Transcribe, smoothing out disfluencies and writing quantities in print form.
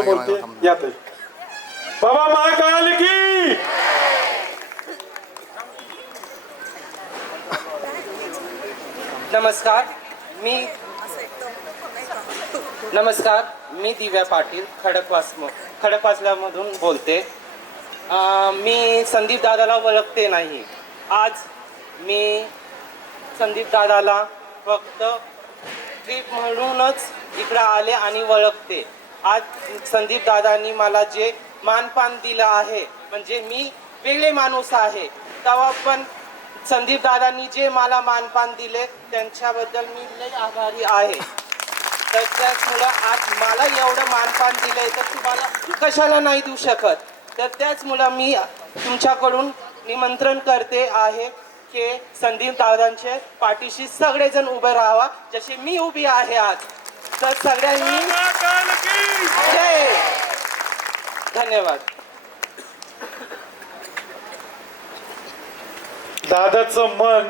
मावशी बोलते यात बाबा महाकाल की नमस्कार, मी दिव्या पाटील खडकवासल्यामधून बोलते. मी संदीप दादाला ओळखते नाही. आज मी संदीप दादाला फक्त ट्रिप म्हणूनच इकडं आले आणि ओळखते. आज संदीप दादांनी मला जे मानपान दिलं आहे, म्हणजे मी वेगळे माणूस आहे, तेव्हा पण संदीप दादांनी जे मला मानपान दिले त्यांच्याबद्दल मी लई आभारी आहे. तर त्याचमुळं आज मला एवढं मानपान दिलंय तर तुम्हाला कशाला नाही देऊ शकत. तर त्याचमुळं मी तुमच्याकडून निमंत्रण करते आहे की संदीप दादांच्या पाठीशी सगळेजण उभे राहावा, जसे मी उभी आहे आज. तर सगळ्यांनी जय. धन्यवाद. दादाचं मन